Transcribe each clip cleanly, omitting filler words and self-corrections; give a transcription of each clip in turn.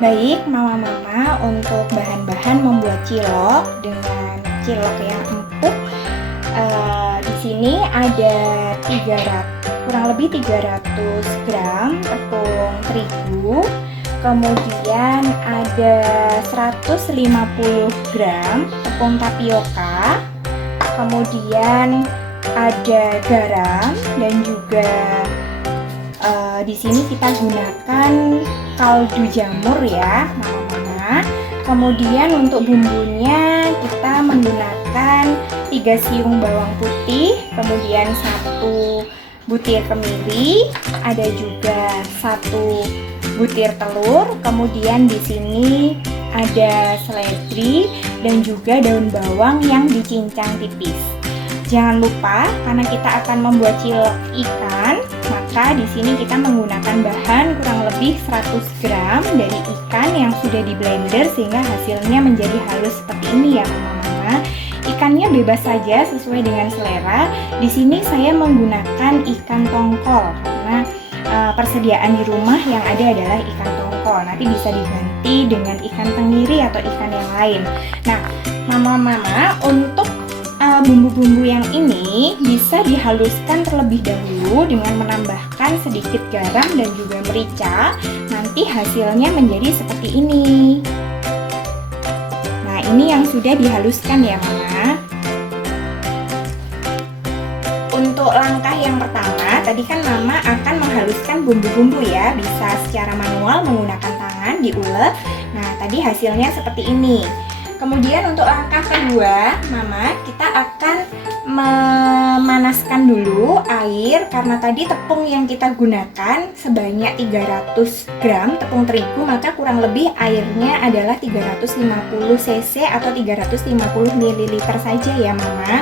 Baik, mama-mama, untuk bahan-bahan membuat cilok dengan cilok yang empuk, di sini ada kurang lebih 300 gram tepung terigu, kemudian ada 150 gram tepung tapioka, kemudian ada garam dan juga di sini kita gunakan kaldu jamur ya, mama-mama. Kemudian untuk bumbunya kita menggunakan 3 siung bawang putih, kemudian 1 butir kemiri, ada juga 1 butir telur, kemudian di sini ada seledri dan juga daun bawang yang dicincang tipis. Jangan lupa, karena kita akan membuat cilok ikan, maka di sini kita menggunakan bahan kurang lebih 100 gram dari ikan yang sudah di blender sehingga hasilnya menjadi halus seperti ini ya mama-mama. Ikannya bebas saja sesuai dengan selera. Di sini saya menggunakan ikan tongkol karena persediaan di rumah yang ada adalah ikan tongkol. Nanti bisa diganti dengan ikan tenggiri atau ikan yang lain. Nah, mama-mama, untuk bumbu-bumbu yang ini bisa dihaluskan terlebih dahulu dengan menambahkan sedikit garam dan juga merica. Nanti hasilnya menjadi seperti ini. Nah, ini yang sudah dihaluskan ya mama. Untuk langkah yang pertama, tadi kan mama akan menghaluskan bumbu-bumbu ya. Bisa secara manual menggunakan tangan diulek. Nah, tadi hasilnya seperti ini. Kemudian untuk langkah kedua, mama, kita akan memanaskan dulu air karena tadi tepung yang kita gunakan sebanyak 300 gram tepung terigu, maka kurang lebih airnya adalah 350 cc atau 350 ml saja ya mama.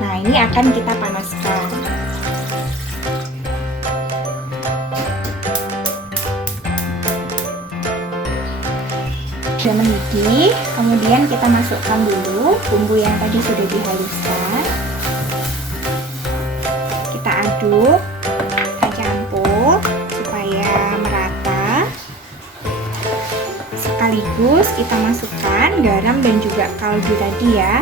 Nah, ini akan kita panaskan. Sudah mendidih, kemudian kita masukkan dulu bumbu yang tadi sudah dihaluskan. Kita aduk, kita campur supaya merata. Sekaligus kita masukkan garam dan juga kaldu tadi ya.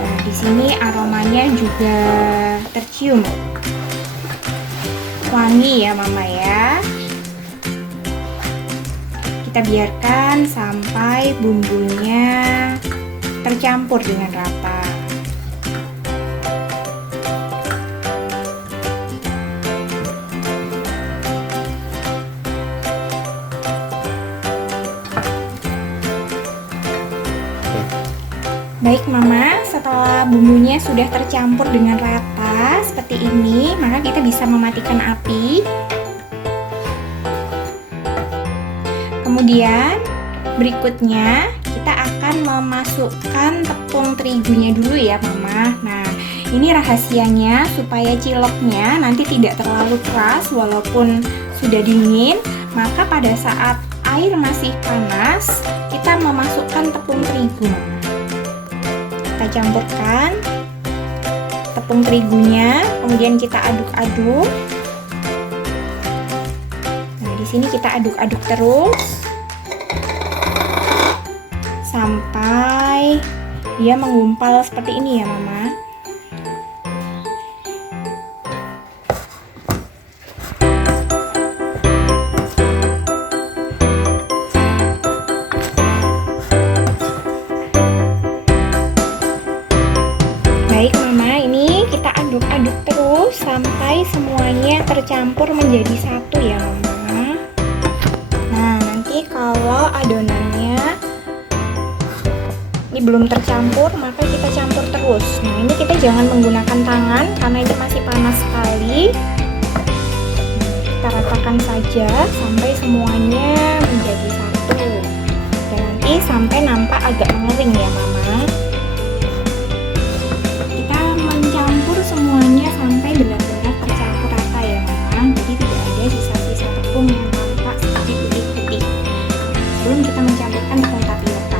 Nah, di sini aromanya juga tercium. Wangi ya mama ya. Kita biarkan sampai bumbunya tercampur dengan rata. Baik mama, setelah bumbunya sudah tercampur dengan rata seperti ini, maka kita bisa mematikan api. Kemudian berikutnya kita akan memasukkan tepung terigunya dulu ya mama. Nah, ini rahasianya supaya ciloknya nanti tidak terlalu keras walaupun sudah dingin. Maka pada saat air masih panas, kita memasukkan tepung terigu. Kita campurkan tepung terigunya, kemudian kita aduk-aduk. Nah, di sini kita aduk-aduk terus sampai dia menggumpal seperti ini ya mama. Baik mama, ini kita aduk-aduk terus sampai semuanya tercampur menjadi satu ya mama. Nah, nanti kalau adonannya ini belum tercampur, maka kita campur terus. Nah, ini kita jangan menggunakan tangan karena ini masih panas sekali. Kita ratakan saja sampai semuanya menjadi satu. Dan nanti sampai nampak agak mengering ya mama. Kita mencampur semuanya sampai benar-benar tercampur rata ya mama. Jadi tidak ada sisa-sisa tepung yang nampak seperti putih-putih. Sebelum kita mencampurkan tepung tapioka.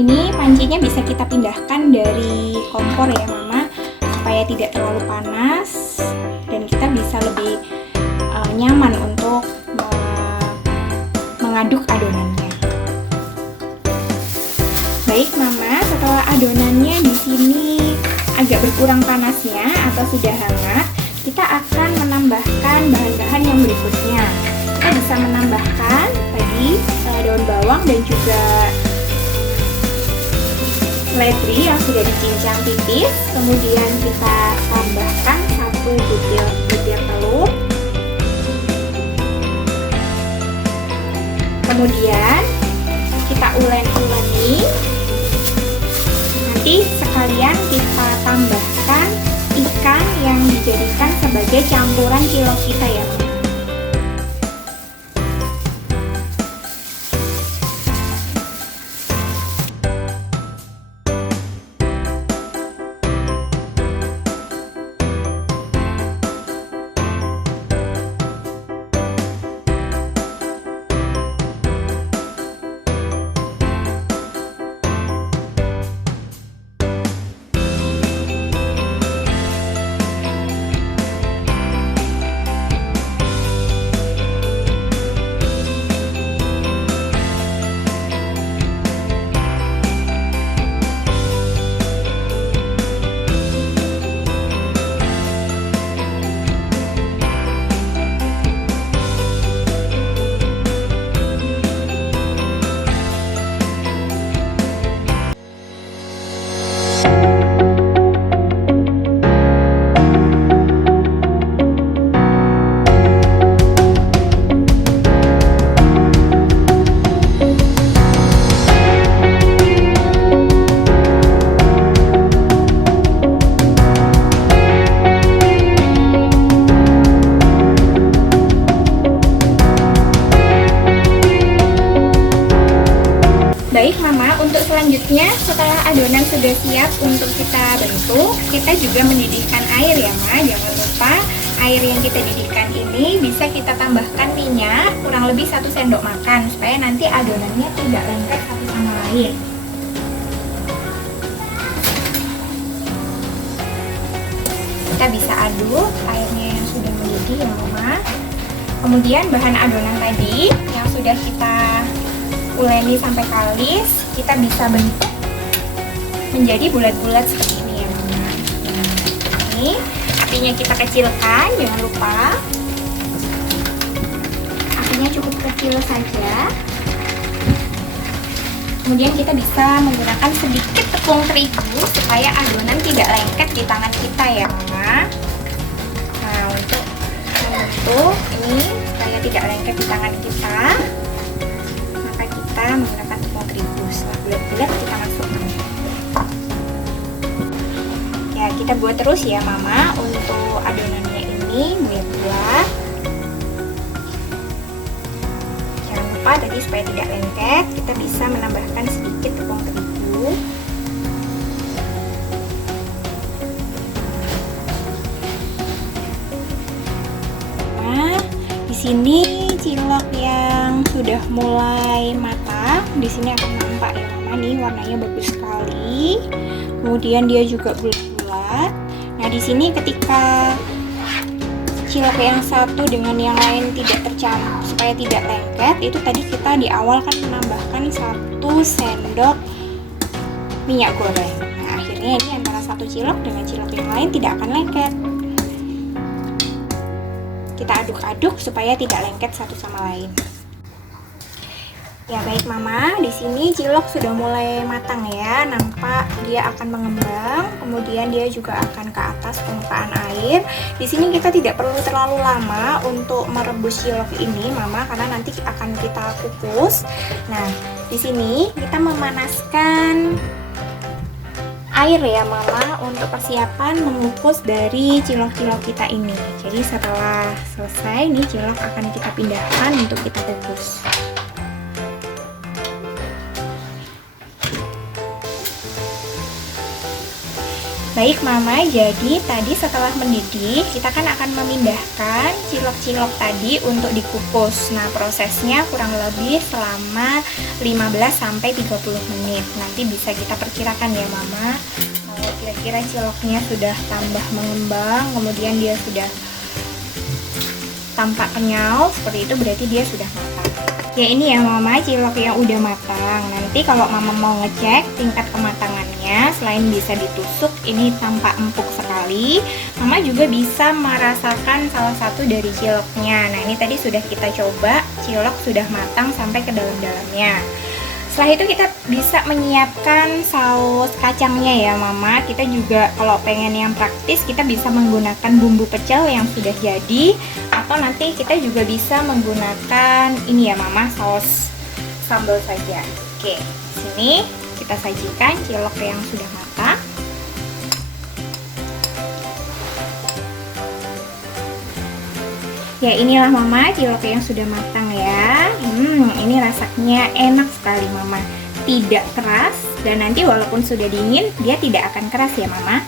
Ini pancinya bisa kita pindahkan dari kompor ya mama, supaya supaya tidak terlalu panas dan kita bisa lebih nyaman untuk mengaduk adonannya. Baik Mama, setelah adonannya di sini agak berkurang panasnya atau sudah hangat, kita akan menambahkan bahan-bahan yang berikutnya. Kita bisa menambahkan tadi daun bawang dan juga seledri yang sudah dicincang tipis. Kemudian kita tambahkan 1 butir telur. Kemudian kita uleni. Nanti sekalian kita tambahkan ikan yang dijadikan sebagai campuran cilok kita ya. Baik Mama, untuk selanjutnya setelah adonan sudah siap untuk kita bentuk, kita juga mendidihkan air ya Ma. Jangan lupa air yang kita didihkan ini bisa kita tambahkan minyak kurang lebih 1 sendok makan supaya nanti adonannya tidak lengket satu sama lain. Kita bisa aduk airnya yang sudah mendidih ya Mama. Kemudian bahan adonan tadi yang sudah kita uleni sampai kalis, kita bisa bentuk menjadi bulat-bulat seperti ini ya Mama. Ini apinya kita kecilkan, jangan lupa apinya cukup kecil saja. Kemudian kita bisa menggunakan sedikit tepung terigu supaya adonan tidak lengket di tangan kita ya Mama. Nah, untuk membentuk ini supaya tidak lengket di tangan kita, kita menggunakan tepung terigu. Setelah bulat-bulat kita masukkan. Ya, kita buat terus ya Mama untuk adonannya ini bulat-bulat. Jangan lupa tadi supaya tidak lengket, kita bisa menambahkan sedikit tepung terigu. Nah, di sini cilok yang sudah mulai matang, di sini akan nampak ya Mama nih, warnanya bagus sekali. Kemudian dia juga bulat-bulat. Nah, di sini ketika cilok yang satu dengan yang lain tidak tercampur supaya tidak lengket, itu tadi kita di awal kan menambahkan 1 sendok minyak goreng. Nah, akhirnya ini antara satu cilok dengan cilok yang lain tidak akan lengket. Kita aduk-aduk supaya tidak lengket satu sama lain. Ya baik Mama, di sini cilok sudah mulai matang ya. Nampak dia akan mengembang, kemudian dia juga akan ke atas permukaan air. Di sini kita tidak perlu terlalu lama untuk merebus cilok ini Mama, karena nanti akan kita kukus. Nah, di sini kita memanaskan air ya Mama untuk persiapan mengukus dari cilok-cilok kita ini. Jadi setelah selesai nih cilok akan kita pindahkan untuk kita kukus. Baik Mama, jadi tadi setelah mendidih kita kan akan memindahkan cilok-cilok tadi untuk dikukus. Nah, prosesnya kurang lebih selama 15-30 menit. Nanti bisa kita perkirakan ya Mama Kalau kira-kira ciloknya sudah tambah mengembang, kemudian dia sudah tampak kenyal seperti itu, berarti dia sudah matang. Ya ini ya Mama, cilok yang udah matang. Nanti kalau Mama mau ngecek tingkat kematangannya, selain bisa ditusuk, ini tampak empuk sekali, Mama juga bisa merasakan salah satu dari ciloknya. Nah ini tadi sudah kita coba, cilok sudah matang sampai ke dalam-dalamnya. Setelah itu kita bisa menyiapkan saus kacangnya ya Mama. Kita juga kalau pengen yang praktis, kita bisa menggunakan bumbu pecel yang sudah jadi, atau nanti kita juga bisa menggunakan ini ya Mama, saus sambal saja. Oke, sini kita sajikan cilok yang sudah matang. Ya inilah Mama, cilok yang sudah matang ya. Ini rasanya enak sekali Mama. Tidak keras, dan nanti walaupun sudah dingin, dia tidak akan keras ya Mama.